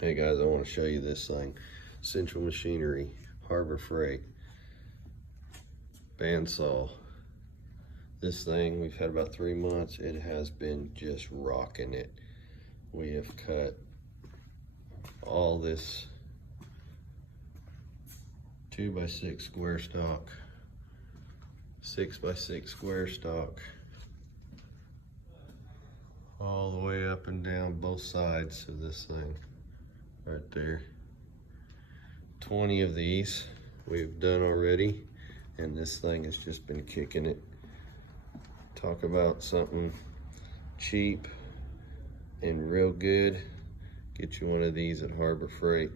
Hey guys, I want to show you this thing. Central Machinery, Harbor Freight, bandsaw. This thing, we've had about 3 months. It has been just rocking it. We have cut all this 2x6 square stock, 6x6 square stock, all the way up and down both sides of this thing right there. 20 of these we've done already, and this thing has just been kicking it. Talk about something cheap and real good. Get you one of these at Harbor Freight.